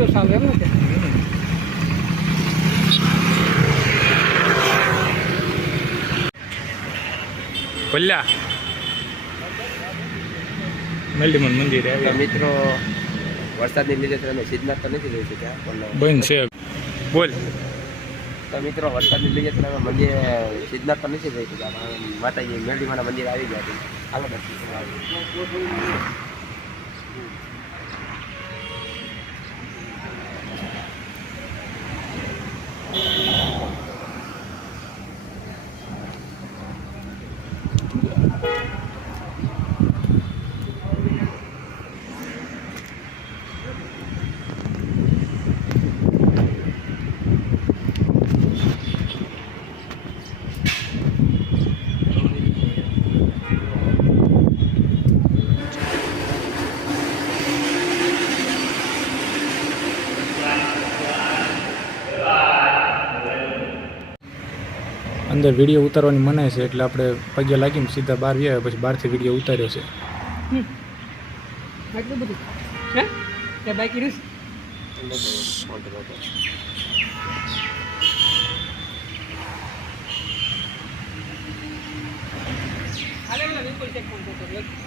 કર્યો સારું એમ ને ભલ્યા મેલડીમન મંદિર મિત્રો વરસાદની લીધે તમે સિદ્ધનાથ તો નથી જોઈ શક્યા પણ બંધ છે બોલ તો મિત્રો વરસાદની લીધે તમે મંદિર સિદ્ધનાથ તો નથી જોઈ શક્યા માતાજી મેલડીમાના મંદિર આવી ગયા છે હાલો દર્શન કરવા અંદર વિડીયો ઉતારવાની મનાય છે એટલે આપણે પગે લાગીને સીધા બહાર આવ્યા પછી બહારથી વિડીયો ઉતાર્યો છે આટલું બધું હે તે બાકી રીસ હાલે મને વિપુલ ચેક ફોન કરતો